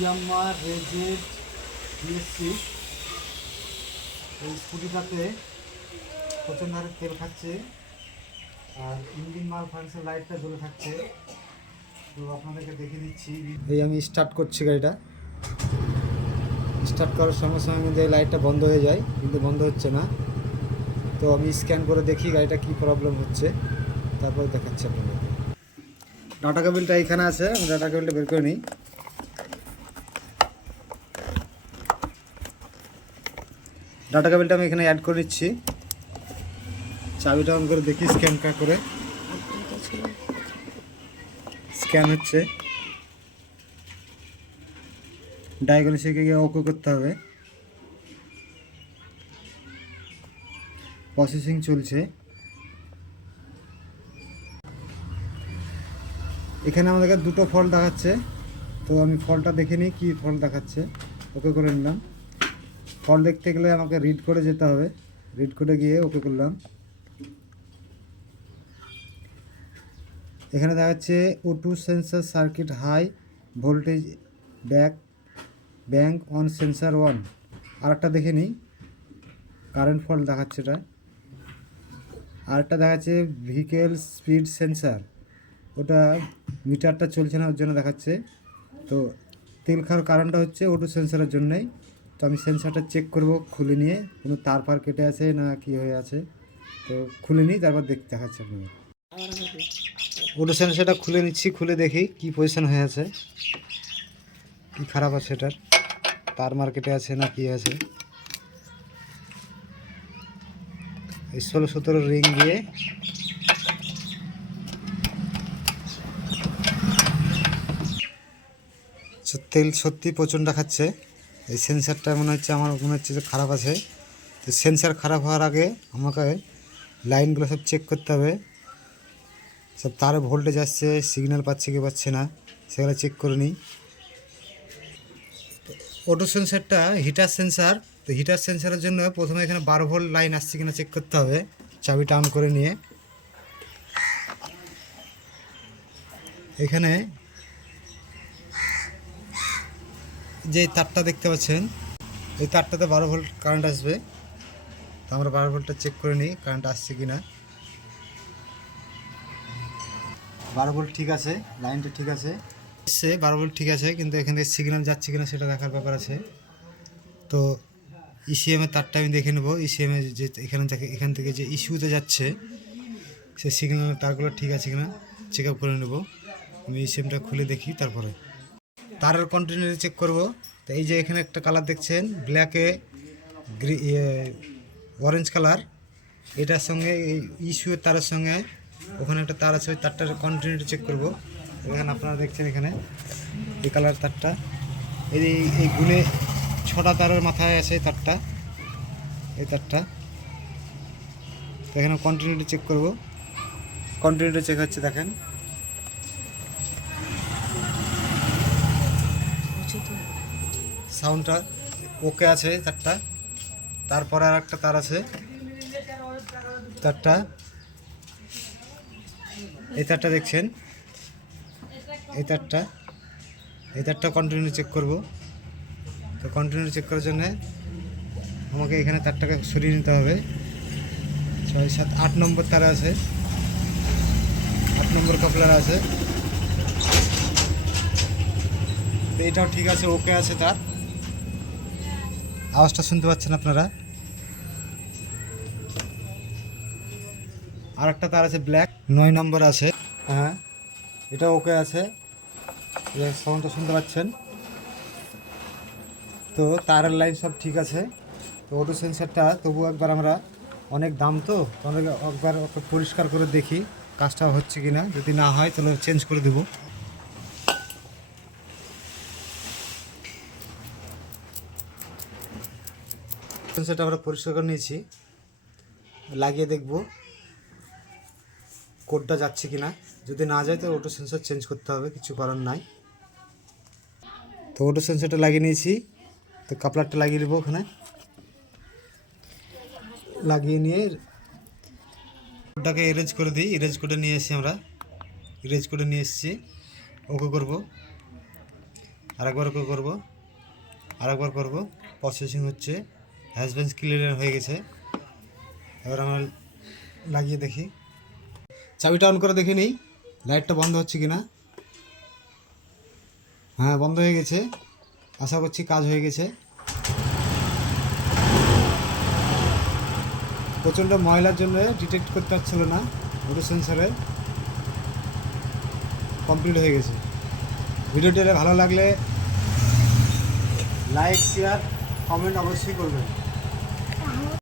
Yamaha রেজেড BS6 এই স্কুটিটাতে প্রচণ্ড হারে তেল খাচ্ছে আর ইঞ্জিন মাল ফাংশন লাইটটা জ্বলে থাকছে। তো আপনাদেরকে দেখিয়ে দিচ্ছি। এই আমি স্টার্ট করছি গাড়িটা। স্টার্ট করার সঙ্গে সঙ্গে কিন্তু এই লাইটটা বন্ধ হয়ে যায়, কিন্তু বন্ধ হচ্ছে না। তো আমি স্ক্যান করে দেখি গাড়িটা কী প্রবলেম হচ্ছে, তারপরে দেখাচ্ছি আপনাদের। ডাটা কেবিলটা এখানে আছে, আমি ডাটা কেবিলটা বের করে নিই। ডাটা কেবিলটা আমি এখানে অ্যাড করে নিচ্ছি। চাবিটা অন করে দেখি স্ক্যান করে। স্ক্যান হচ্ছে, ডায়াগনোসিসে গিয়ে ওকে করতে হবে। প্রসেসিং চলছে। এখানে আমাদেরকে দুটো ফল্ট দেখাচ্ছে, তো আমি ফল্টটা দেখে নিই কী ফল্ট দেখাচ্ছে। ওকে করে নিলাম। ফল্ট দেখতে গেলে আমাকে রিড করে যেতে হবে, রিড করে গিয়ে ওকে করলাম। এখানে দেখাচ্ছে O2 sensor circuit high voltage bank on sensor 1। আরেকটা দেখে নিই, কারেন্ট ফল্ট দেখাচ্ছে এটা। আরেকটা দেখাচ্ছে ভেহিকেল স্পিড সেন্সার, ওটা মিটারটা চলছে না, ওর জন্য দেখাচ্ছে। তো তেল খাওয়ার কারণটা হচ্ছে O2 সেন্সারের জন্যই। তো আমি সেন্সারটা চেক করব খুলে নিয়ে, কোনো তার পার কেটে আছে না কি হয়ে আছে। তো খুলে নিই, তারপর দেখাচ্ছি আপনাদের। O2 সেন্সারটা খুলে নিচ্ছি, খুলে দেখি কি পজিশন হয়ে আছে, কি খারাপ আছে, এটার তার মার্কেটে আছে না কি আছে। এই 16-17 রিং দিয়ে তেল সত্যি প্রচণ্ড খাচ্ছে। এই সেন্সারটা মনে হচ্ছে যে খারাপ আছে। তো সেন্সার খারাপ হওয়ার আগে আমাকে লাইনগুলো সব চেক করতে হবে। সব তারে ভোল্টেজ আসছে, সিগন্যাল পাচ্ছে কি পাচ্ছে না, সেগুলো চেক করে নিই। O2 সেন্সারটা হিটার সেন্সার। তো হিটার সেন্সারের জন্য প্রথমে এখানে 12 ভোল্ট লাইন আসছে কিনা চেক করতে হবে, চাবিটা অন করে নিয়ে। এখানে যে তারটা দেখতে পাচ্ছেন, এই তারটাতে 12 ভোল্ট কারেন্ট আসবে। তো আমরা 12 ভোল্টটা চেক করে নিই কারেন্ট আসছে কিনা। 12 ভোল্ট ঠিক আছে, লাইনটা ঠিক আছে, এসছে 12 ভোল্ট ঠিক আছে, কিন্তু এখান থেকে সিগন্যাল যাচ্ছে কিনা সেটা দেখার ব্যাপার আছে। তো ইসিএমের তারটা আমি দেখে নেবো। ইসিএমের যে এখান থেকে যে ইস্যুতে যাচ্ছে, সে সিগন্যালের তারগুলো ঠিক আছে কিনা চেক আপ করে নেব। আমি ইসিএমটা খুলে দেখি, তারপরে তারের কন্টিনিউটি চেক করব। তো এই যে এখানে একটা কালার দেখছেন, ব্ল্যাকে অরেঞ্জ কালার, এটার সঙ্গে এই ইস্যুয়ের তারের সঙ্গে ওখানে একটা তার আছে, ওই তারটার কন্টিনিউটি চেক করব। এখানে আপনারা দেখছেন, এখানে এই কালার তারটা, এই গুনে 6টা তারের মাথায় আছে তারটা, এই তারটা। এখানে কন্টিনিউটি চেক করব। কন্টিনিউটি চেক হচ্ছে, দেখেন সাউন্ডটা ওকে আছে তারটা। তারপরে আর একটা তার আছে, তারটা এই তারটা দেখছেন, এই তারটা কন্টিনিউ চেক করব। তো কন্টিনিউ চেক করার জন্যে আমাকে এখানে তারটাকে সরিয়ে নিতে হবে। 6, 7, 8 নম্বর তার আছে, 8 নম্বর কাপলার আছে। তো এটাও ঠিক আছে, ওকে আছে তার। আওয়াজটা শুনতে পাচ্ছেন আপনারা। আর একটা তার আছে ব্ল্যাক, 9 নম্বর আছে, হ্যাঁ এটা ওকে আছে, সাউন্ডটা শুনতে পাচ্ছেন। তো তারের লাইন সব ঠিক আছে। তো O2 সেন্সারটা তবু একবার আমরা, অনেক দাম তো আমাদের একবার পরিষ্কার করে দেখি কাজটা হচ্ছে কি না। যদি না হয় তাহলে চেঞ্জ করে দেব। সেন্সারটা আমরা পরিষ্কার করে নিয়েছি, লাগিয়ে দেখব কোডটা যাচ্ছে কি না। যদি না যায় তো O2 সেন্সার চেঞ্জ করতে হবে, কিছু করার নাই। তো O2 সেন্সারটা লাগিয়ে নিয়েছি। তো কাপলারটা লাগিয়ে দেবো ওখানে, লাগিয়ে নিয়ে কোডটাকে ইরেজ করে দিই। ইরেজ করে নিয়ে এসেছি আমরা, ইরেজ করে নিয়ে এসেছি, ওকে করব। আরেকবার করবো, আরেকবার করবো। প্রসেসিং হচ্ছে, হ্যাজ বিন ক্লিয়ার হয়ে গেছে। এবার আমরা লাগিয়ে দেখি, চাবিটা অন করে দেখে নিই লাইটটা বন্ধ হচ্ছে কি না। হ্যাঁ, বন্ধ হয়ে গেছে। আশা করছি কাজ হয়ে গেছে। প্রচণ্ড ময়লার জন্য ডিটেক্ট করতে পারছিল না, ওটা সেন্সারে কমপ্লিট হয়ে গেছে। ভিডিওটি ভালো লাগলে লাইক, শেয়ার, কমেন্ট অবশ্যই করবেন।